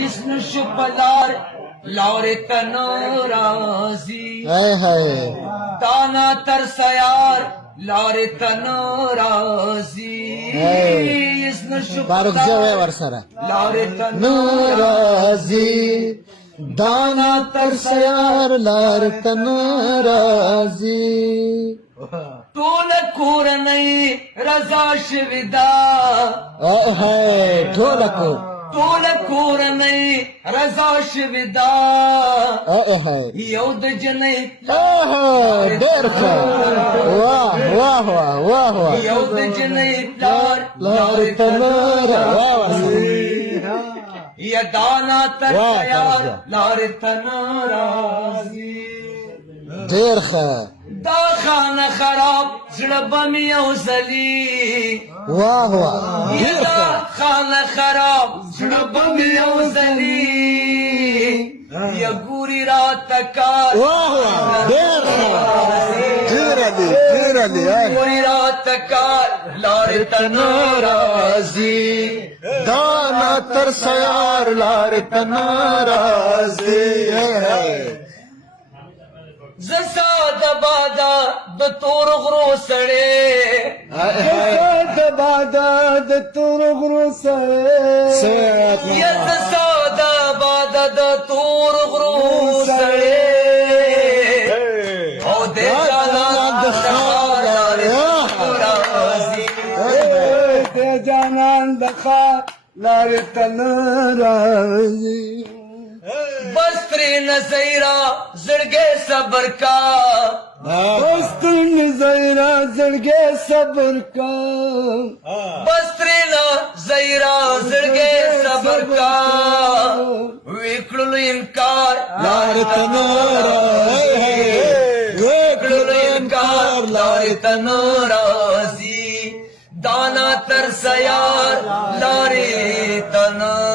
हिस्न शुपलार लारे तनाराजी दाना तरसयार लारे तनाराजी हिस्न शुपलार लारे तनाराजी दाना तरसयार लार तनाराजी तोल कोर नहीं रजा शिविदा ढोलक तोल कोर नहीं रजा शिविदा यौद जने देर वाह वाह वाह वाह वाह यौद जने प्यार लार तनारा या दाना तरसयार लार तनाराजी देर دا خانه خراب زړه بمي او زلي वाह वाह دا خانه خراب زړه بمي او زلي یا ګوري رات کار वाह वाह देर علی ګوري رات کار لار تنارازي दाना तरसयार लार तनाराजी زسا د بادا د تور غرو سړې د بادا د تور غرو سړې یا زسا د بادا د تور غرو سړې او د جانان د خار د جانان د خار لار تنارازي بس ترې نظیرا زړګې صبر کا بس ترې نظیرا زړګې صبر کا بس ترې نظیرا زړګې صبر کا وکړلو انکار لار تنارازي وکړلو انکار لار تنارازي دانا تر سیار لارې تنارازي